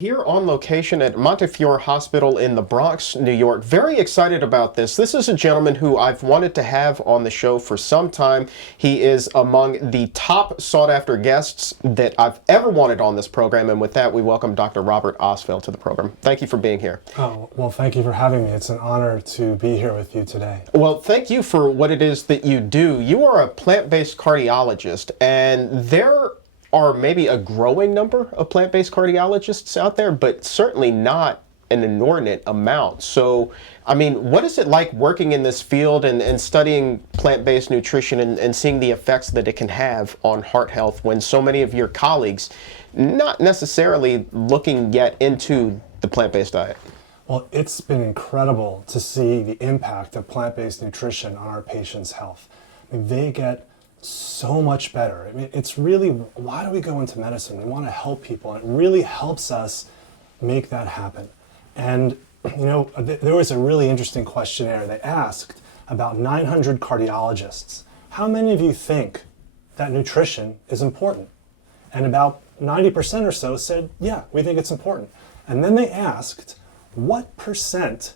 Here on location at Montefiore Hospital in the Bronx, New York. Very excited about this. This is a gentleman who I've wanted to have on the show for some time. He is among the top sought after guests that I've ever wanted on this program. And with that, we welcome Dr. Robert Ostfeld to the program. Thank you for being here. Oh, well, thank you for having me. It's an honor to be here with you today. Well, thank you for what it is that you do. You are a plant-based cardiologist, and there are maybe a growing number of plant-based cardiologists out there, but certainly not an inordinate amount. So, I mean, what is it like working in this field and studying plant-based nutrition and seeing the effects that it can have on heart health when so many of your colleagues not necessarily looking yet into the plant-based diet? Well, it's been incredible to see the impact of plant-based nutrition on our patients' health. I mean, they get so much better. I mean, it's really, why do we go into medicine? We want to help people, and it really helps us make that happen. And, you know, there was a really interesting questionnaire. They asked about 900 cardiologists, how many of you think that nutrition is important? And about 90% or so said, yeah, we think it's important. And then they asked, what percent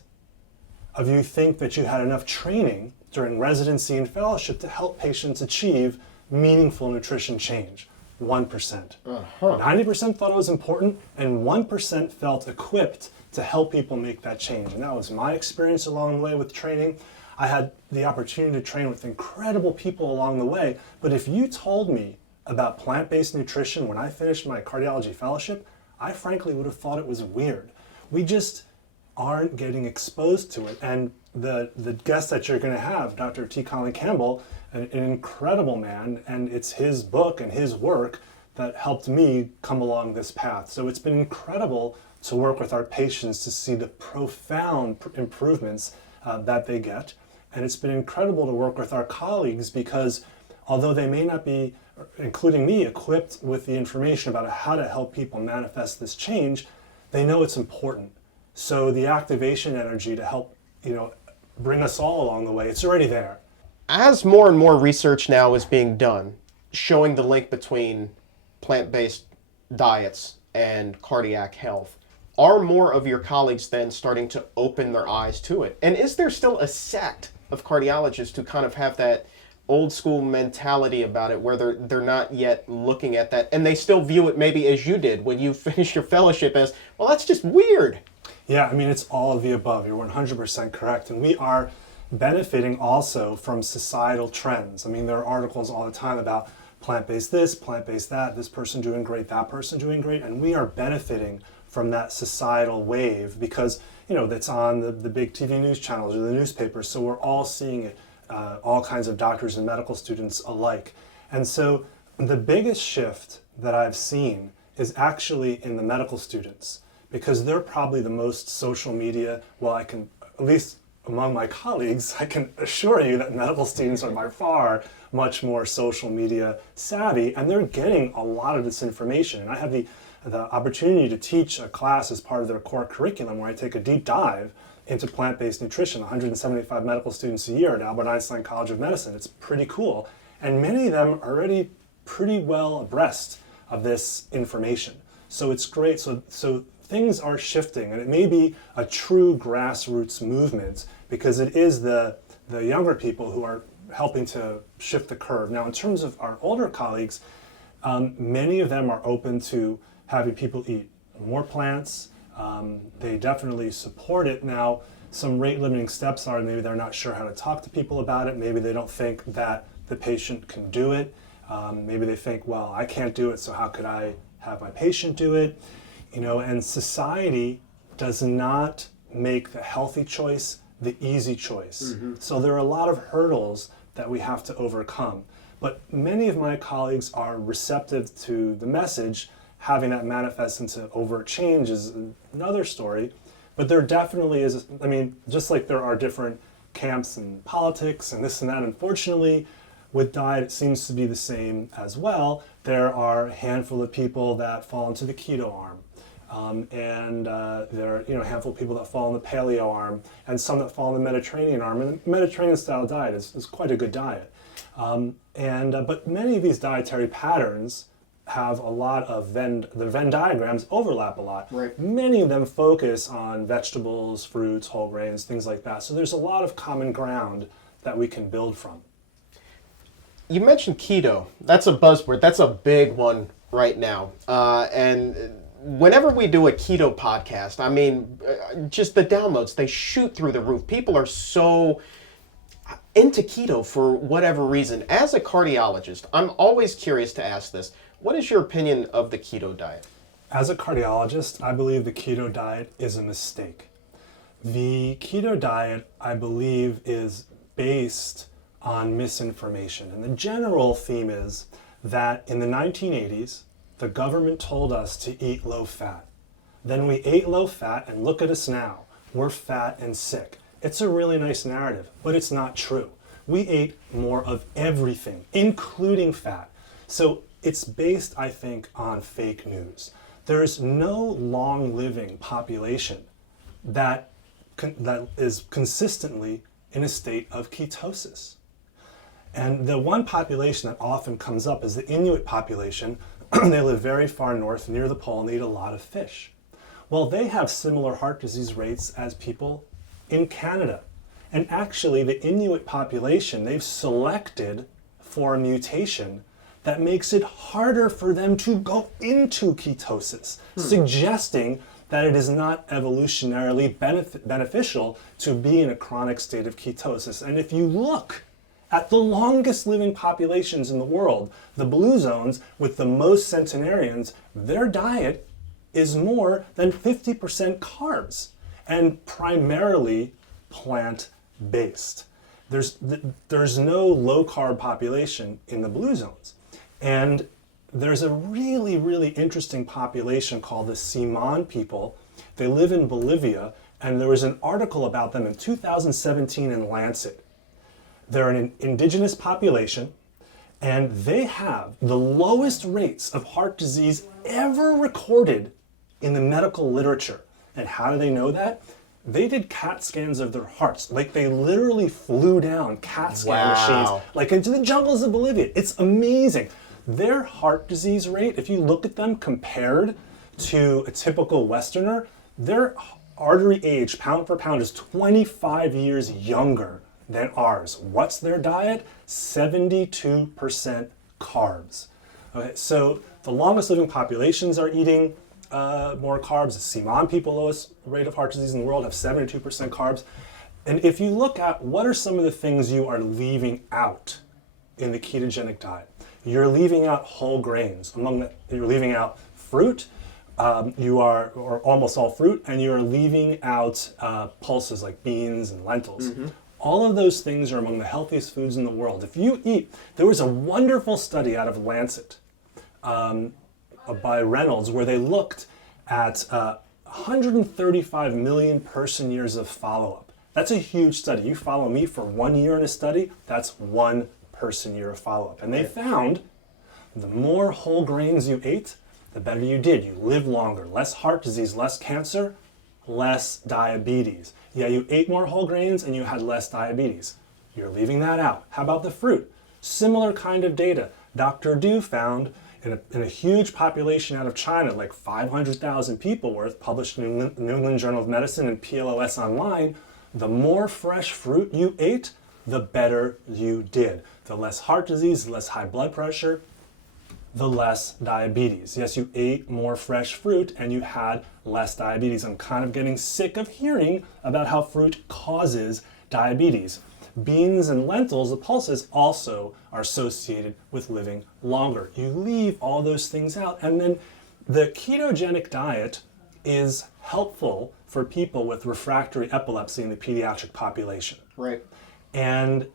of you think that you had enough training during residency and fellowship to help patients achieve meaningful nutrition change? 1%. 90% thought it was important, and 1% felt equipped to help people make that change. And that was my experience along the way with training. I had the opportunity to train with incredible people along the way, but if you told me about plant-based nutrition when I finished my cardiology fellowship, I frankly would have thought it was weird. We just aren't getting exposed to it. And the guest that you're going to have, Dr. T. Colin Campbell, an incredible man, and it's his book and his work that helped me come along this path. So it's been incredible to work with our patients to see the profound improvements that they get. And it's been incredible to work with our colleagues because although they may not be, including me, equipped with the information about how to help people manifest this change, they know it's important. So the activation energy to help, bring us all along the way, it's already there. As more and more research now is being done, showing the link between plant-based diets and cardiac health, are more of your colleagues then starting to open their eyes to it? And is there still a sect of cardiologists who kind of have that old school mentality about it where they're not yet looking at that and they still view it maybe as you did when you finished your fellowship as, well, that's just weird? Yeah, I mean, it's all of the above. You're 100% correct. And we are benefiting also from societal trends. I mean, there are articles all the time about plant-based this, plant-based that, this person doing great, that person doing great. And we are benefiting from that societal wave because, that's on the big TV news channels or the newspapers. So we're all seeing it, all kinds of doctors and medical students alike. And so the biggest shift that I've seen is actually in the medical students, because they're probably the most social media, well, I can, at least among my colleagues, I can assure you that medical students are by far much more social media savvy, and they're getting a lot of this information. And I have the opportunity to teach a class as part of their core curriculum where I take a deep dive into plant-based nutrition, 175 medical students a year at Albert Einstein College of Medicine. It's pretty cool. And many of them are already pretty well abreast of this information. So it's great. So things are shifting, and it may be a true grassroots movement because it is the younger people who are helping to shift the curve. Now, in terms of our older colleagues, many of them are open to having people eat more plants. They definitely support it. Now, some rate-limiting steps are maybe they're not sure how to talk to people about it. Maybe they don't think that the patient can do it. Maybe they think, well, I can't do it, so how could I have my patient do it? And society does not make the healthy choice the easy choice. Mm-hmm. So there are a lot of hurdles that we have to overcome. But many of my colleagues are receptive to the message. Having that manifest into overt change is another story. But there definitely is, just like there are different camps in politics and this and that, unfortunately, with diet, it seems to be the same as well. There are a handful of people that fall into the keto arm. And there are a handful of people that fall in the paleo arm and some that fall in the Mediterranean arm. And the Mediterranean style diet is quite a good diet. But many of these dietary patterns have a lot of the Venn diagrams overlap a lot. Right. Many of them focus on vegetables, fruits, whole grains, things like that. So there's a lot of common ground that we can build from. You mentioned keto. That's a buzzword. That's a big one right now. And whenever we do a keto podcast, I mean, just the downloads, they shoot through the roof. People are so into keto for whatever reason. As a cardiologist, I'm always curious to ask this. What is your opinion of the keto diet? As a cardiologist, I believe the keto diet is a mistake. The keto diet, I believe, is based on misinformation. And the general theme is that in the 1980s, the government told us to eat low fat. Then we ate low fat, and look at us now. We're fat and sick. It's a really nice narrative, but it's not true. We ate more of everything, including fat. So it's based, I think, on fake news. There's no long-living population that is consistently in a state of ketosis. And the one population that often comes up is the Inuit population. They live very far north, near the pole, and they eat a lot of fish. Well, they have similar heart disease rates as people in Canada. And actually, the Inuit population, they've selected for a mutation that makes it harder for them to go into ketosis, suggesting that it is not evolutionarily beneficial to be in a chronic state of ketosis. And if you look at the longest living populations in the world, the blue zones with the most centenarians, their diet is more than 50% carbs and primarily plant-based. There's no low-carb population in the blue zones. And there's a really, really interesting population called the Siman people. They live in Bolivia, and there was an article about them in 2017 in Lancet. They're an indigenous population, and they have the lowest rates of heart disease ever recorded in the medical literature. And how do they know that? They did CAT scans of their hearts. Like, they literally flew down CAT scan machines, like into the jungles of Bolivia. It's amazing. Their heart disease rate, if you look at them compared to a typical Westerner, their artery age, pound for pound, is 25 years younger than ours. What's their diet? 72% carbs. Okay, so the longest living populations are eating more carbs. The Siman people, lowest rate of heart disease in the world, have 72% carbs. And if you look at what are some of the things you are leaving out in the ketogenic diet, you're leaving out whole grains. You're leaving out fruit, or almost all fruit, and you're leaving out pulses like beans and lentils. Mm-hmm. All of those things are among the healthiest foods in the world. If you eat, there was a wonderful study out of Lancet by Reynolds where they looked at 135 million person years of follow-up. That's a huge study. You follow me for 1 year in a study, that's 1 person year of follow-up. And they found the more whole grains you ate, the better you did. You lived longer, less heart disease, less cancer, less diabetes. Yeah, you ate more whole grains and you had less diabetes. You're leaving that out. How about the fruit? Similar kind of data. Dr. Du found in a huge population out of China, like 500,000 people worth, published in the New England Journal of Medicine and PLOS Online, the more fresh fruit you ate, the better you did. The less heart disease, the less high blood pressure, the less diabetes. Yes, you ate more fresh fruit and you had less diabetes. I'm kind of getting sick of hearing about how fruit causes diabetes. Beans and lentils, the pulses, also are associated with living longer. You leave all those things out, and then the ketogenic diet is helpful for people with refractory epilepsy in the pediatric population. Right. And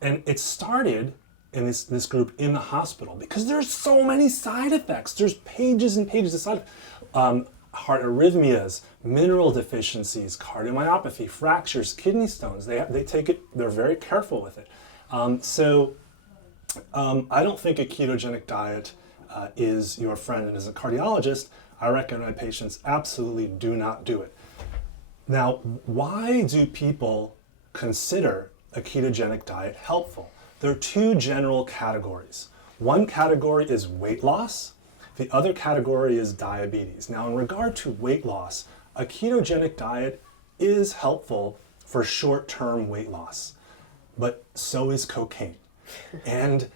it started in this group in the hospital because there's so many side effects. There's pages and pages of side effects. Heart arrhythmias, mineral deficiencies, cardiomyopathy, fractures, kidney stones. They take it, they're very careful with it. So I don't think a ketogenic diet is your friend. And as a cardiologist, I recommend my patients absolutely do not do it. Now, why do people consider a ketogenic diet helpful? There are 2 general categories. One category is weight loss. The other category is diabetes. Now, in regard to weight loss, a ketogenic diet is helpful for short-term weight loss, but so is cocaine. And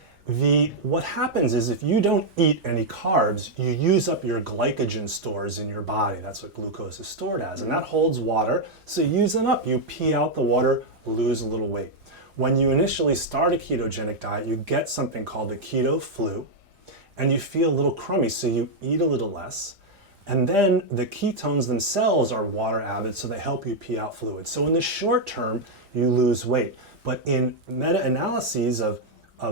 what happens is if you don't eat any carbs, you use up your glycogen stores in your body. That's what glucose is stored as, and that holds water. So you use them up, you pee out the water, lose a little weight. When you initially start a ketogenic diet, you get something called the keto flu, and you feel a little crummy, so you eat a little less. And then the ketones themselves are water avid, so they help you pee out fluid. So in the short term, you lose weight. But in meta-analyses of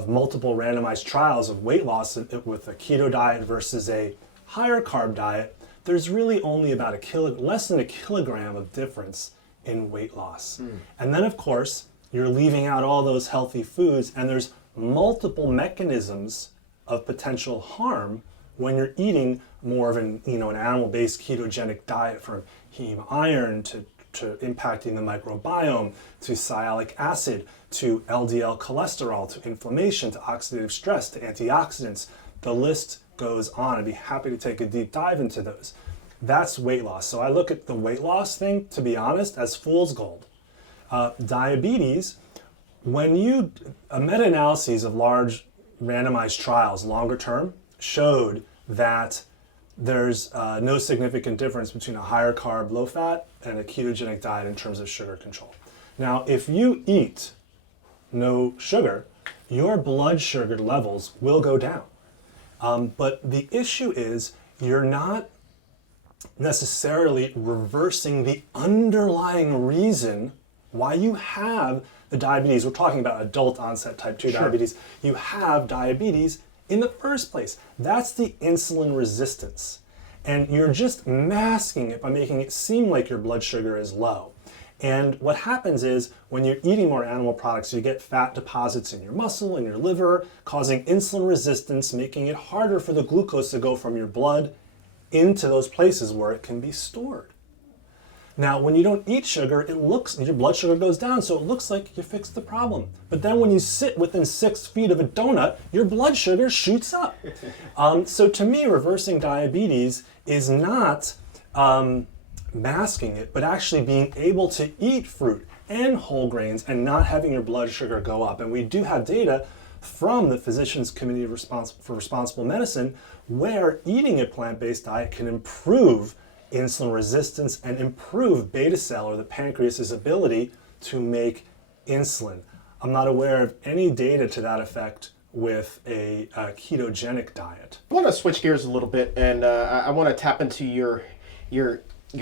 multiple randomized trials of weight loss with a keto diet versus a higher carb diet, there's really only about less than a kilogram of difference in weight loss. And then of course, you're leaving out all those healthy foods, and there's multiple mechanisms of potential harm when you're eating more of an animal-based ketogenic diet, from heme iron to impacting the microbiome, to sialic acid, to LDL cholesterol, to inflammation, to oxidative stress, to antioxidants. The list goes on. I'd be happy to take a deep dive into those. That's weight loss. So I look at the weight loss thing, to be honest, as fool's gold. Diabetes, a meta-analyses of large randomized trials, longer term, showed that there's no significant difference between a higher carb, low fat, and a ketogenic diet in terms of sugar control. Now, if you eat no sugar, your blood sugar levels will go down. But the issue is you're not necessarily reversing the underlying reason why you have the diabetes. We're talking about adult onset type 2 diabetes. You have diabetes in the first place. That's the insulin resistance. And you're just masking it by making it seem like your blood sugar is low. And what happens is when you're eating more animal products, you get fat deposits in your muscle and your liver, causing insulin resistance, making it harder for the glucose to go from your blood into those places where it can be stored. Now, when you don't eat sugar, your blood sugar goes down, so it looks like you fixed the problem. But then when you sit within 6 feet of a donut, your blood sugar shoots up. So to me, reversing diabetes is not masking it, but actually being able to eat fruit and whole grains and not having your blood sugar go up. And we do have data from the Physicians Committee for Responsible Medicine where eating a plant-based diet can improve insulin resistance and improve beta cell, or the pancreas's ability to make insulin. I'm not aware of any data to that effect with a ketogenic diet. I want to switch gears a little bit, and I want to tap into your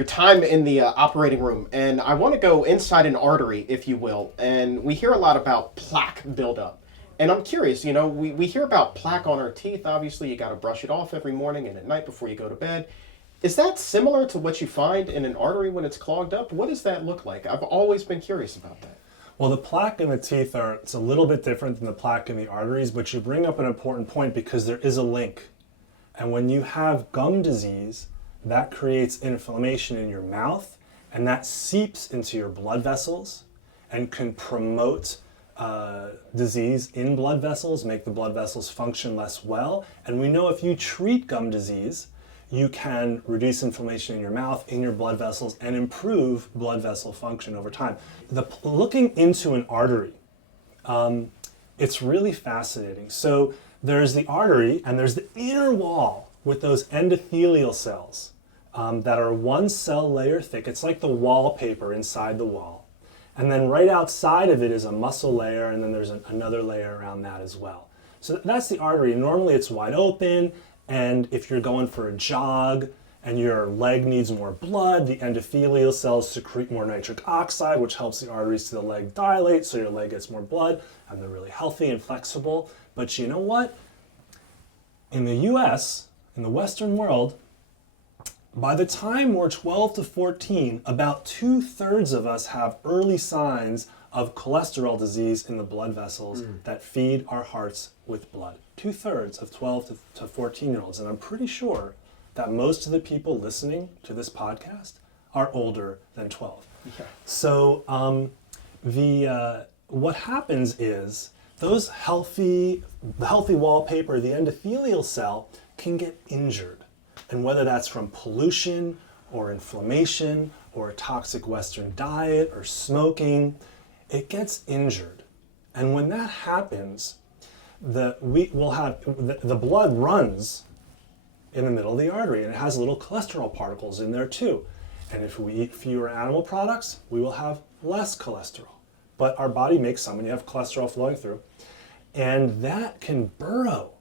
time in the operating room, and I want to go inside an artery, if you will. And we hear a lot about plaque buildup. And I'm curious, we hear about plaque on our teeth. Obviously, you got to brush it off every morning and at night before you go to bed. Is that similar to what you find in an artery when it's clogged up? What does that look like? I've always been curious about that. Well, the plaque in the teeth it's a little bit different than the plaque in the arteries, but you bring up an important point because there is a link. And when you have gum disease, that creates inflammation in your mouth, and that seeps into your blood vessels and can promote disease in blood vessels, make the blood vessels function less well. And we know if you treat gum disease, you can reduce inflammation in your mouth, in your blood vessels, and improve blood vessel function over time. Looking into an artery, it's really fascinating. So there's the artery, and there's the inner wall with those endothelial cells that are one cell layer thick. It's like the wallpaper inside the wall. And then right outside of it is a muscle layer, and then there's another layer around that as well. So that's the artery. Normally it's wide open, and if you're going for a jog and your leg needs more blood, the endothelial cells secrete more nitric oxide, which helps the arteries to the leg dilate, so your leg gets more blood, and they're really healthy and flexible. But you know what? In the US, in the Western world, by the time we're 12 to 14, about 2/3 of us have early signs of cholesterol disease in the blood vessels that feed our hearts with blood. 2/3 of 12 to 14-year-olds. And I'm pretty sure that most of the people listening to this podcast are older than 12. Yeah. So what happens is the healthy wallpaper, the endothelial cell, can get injured. And whether that's from pollution or inflammation or a toxic Western diet or smoking, it gets injured. And when that happens, the blood runs in the middle of the artery, and it has little cholesterol particles in there too. And if we eat fewer animal products, we will have less cholesterol. But our body makes some, and you have cholesterol flowing through. And that can burrow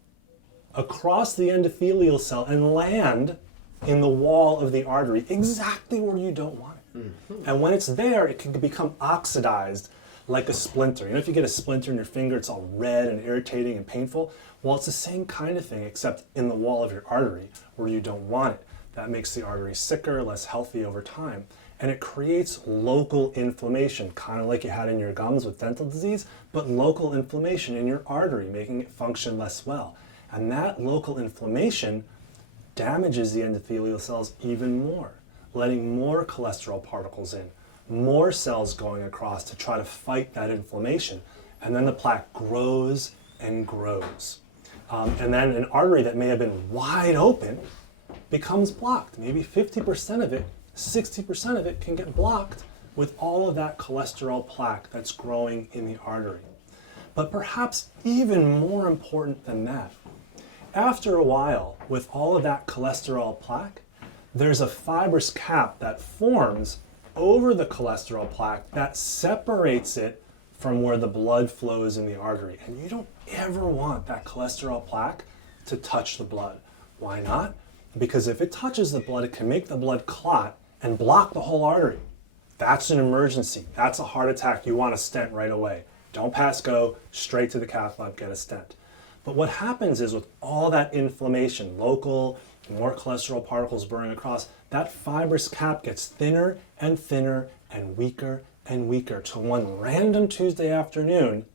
across the endothelial cell and land in the wall of the artery, exactly where you don't want it. Mm-hmm. And when it's there, it can become oxidized like a splinter. You know, if you get a splinter in your finger, it's all red and irritating and painful. Well, it's the same kind of thing, except in the wall of your artery where you don't want it. That makes the artery sicker, less healthy over time. And it creates local inflammation, kind of like you had in your gums with dental disease, but local inflammation in your artery, making it function less well. And that local inflammation damages the endothelial cells even more, letting more cholesterol particles in, more cells going across to try to fight that inflammation. And then the plaque grows and grows. And then an artery that may have been wide open becomes blocked. Maybe 50% of it, 60% of it can get blocked with all of that cholesterol plaque that's growing in the artery. But perhaps even more important than that, after a while, with all of that cholesterol plaque, there's a fibrous cap that forms over the cholesterol plaque that separates it from where the blood flows in the artery. And you don't ever want that cholesterol plaque to touch the blood. Why not? Because if it touches the blood, it can make the blood clot and block the whole artery. That's an emergency. That's a heart attack. You want a stent right away. Don't pass go, straight to the cath lab, get a stent. But what happens is with all that inflammation, local, more cholesterol particles burning across, that fibrous cap gets thinner and thinner and weaker till one random Tuesday afternoon,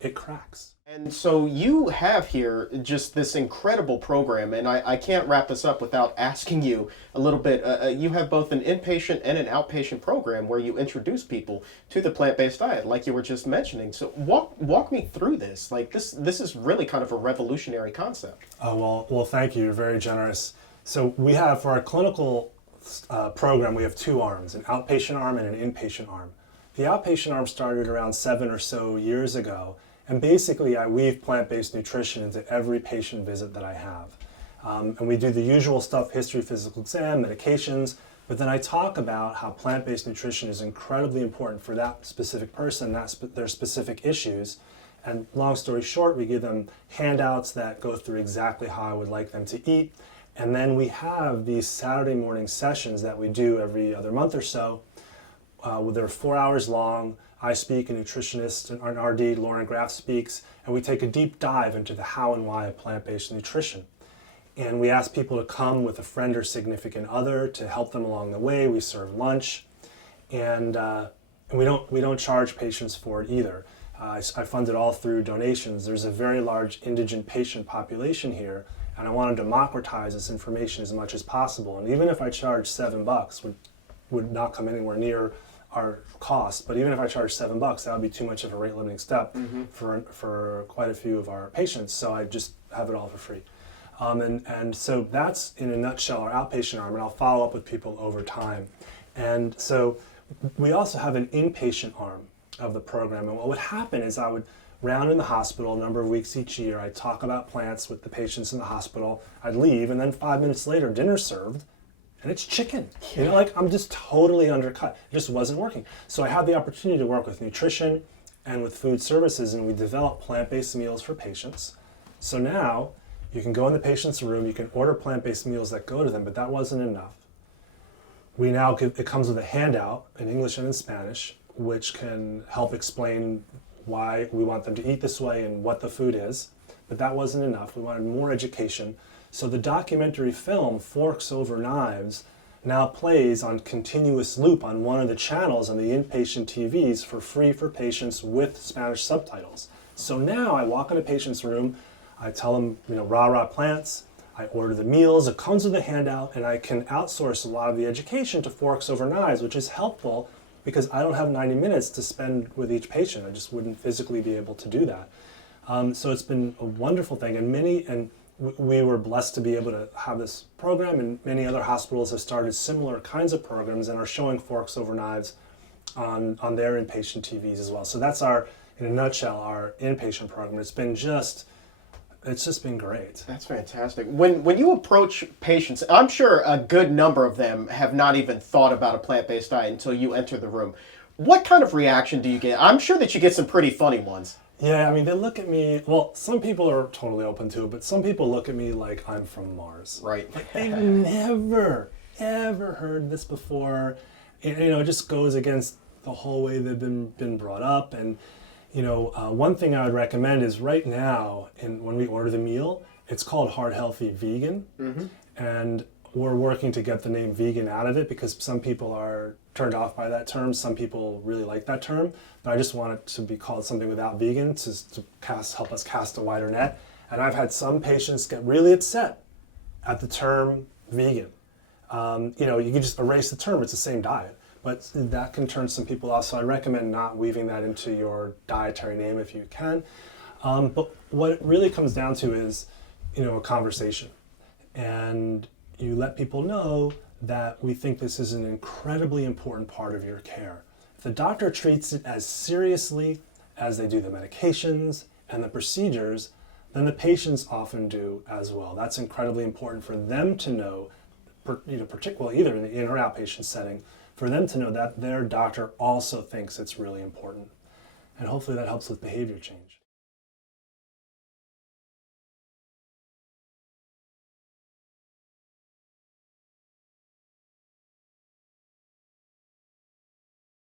it cracks. And so you have here just this incredible program, and I can't wrap this up without asking you a little bit. You have both an inpatient and an outpatient program where you introduce people to the plant-based diet, like you were just mentioning. So walk me through this. Like this is really kind of a revolutionary concept. Oh, well, thank you. You're very generous. So we have, for our clinical program, we have two arms, an outpatient arm and an inpatient arm. The outpatient arm started around 7 or so years ago. And basically, I weave plant-based nutrition into every patient visit that I have. And we do the usual stuff, history, physical exam, medications, but then I talk about how plant-based nutrition is incredibly important for that specific person, their specific issues. And long story short, we give them handouts that go through exactly how I would like them to eat. And then we have these Saturday morning sessions that we do every other month or so. They're 4 hours long. I speak, a nutritionist, an RD, Lauren Graff speaks, and we take a deep dive into the how and why of plant-based nutrition. And we ask people to come with a friend or significant other to help them along the way. We serve lunch, and we don't charge patients for it either. I fund it all through donations. There's a very large indigent patient population here, and I want to democratize this information as much as possible. And even if I charge $7, would not come anywhere near our cost, but even if I charge $7, that would be too much of a rate limiting step for quite a few of our patients. So I just have it all for free. And so that's in a nutshell our outpatient arm, and I'll follow up with people over time. And so we also have an inpatient arm of the program. And what would happen is I would round in the hospital a number of weeks each year. I'd talk about plants with the patients in the hospital. I'd leave, and then 5 minutes later, dinner's served. And it's chicken. You know, like I'm just totally undercut. It just wasn't working. So I had the opportunity to work with nutrition and with food services, and we developed plant-based meals for patients. So now you can go in the patient's room, you can order plant-based meals that go to them, but that wasn't enough. It comes with a handout in English and in Spanish, which can help explain why we want them to eat this way and what the food is. But that wasn't enough. We wanted more education. So the documentary film, Forks Over Knives, now plays on continuous loop on one of the channels on the inpatient TVs for free for patients with Spanish subtitles. So now I walk in a patient's room, I tell them, rah-rah plants, I order the meals, it comes with a handout, and I can outsource a lot of the education to Forks Over Knives, which is helpful because I don't have 90 minutes to spend with each patient. I just wouldn't physically be able to do that. So it's been a wonderful thing, and we were blessed to be able to have this program, and many other hospitals have started similar kinds of programs and are showing forks over knives on their inpatient TVs as well. So that's in a nutshell, our inpatient program. It's just been great. That's fantastic. When you approach patients, I'm sure a good number of them have not even thought about a plant-based diet until you enter the room. What kind of reaction do you get? I'm sure that you get some pretty funny ones. Yeah, I mean, they look at me, well, some people are totally open to it, but some people look at me like I'm from Mars. Right. Like they've never, ever heard this before. It just goes against the whole way they've been brought up. And, one thing I would recommend is right now, when we order the meal, it's called Heart Healthy Vegan. Mm-hmm. And we're working to get the name vegan out of it because some people are turned off by that term. Some people really like that term, but I just want it to be called something without vegan to help us cast a wider net. And I've had some patients get really upset at the term vegan. You can just erase the term, it's the same diet, but that can turn some people off. So I recommend not weaving that into your dietary name if you can. But what it really comes down to is, a conversation. And you let people know that we think this is an incredibly important part of your care. If the doctor treats it as seriously as they do the medications and the procedures, then the patients often do as well. That's incredibly important for them to know, particularly either in the in or outpatient setting, for them to know that their doctor also thinks it's really important. And hopefully that helps with behavior change.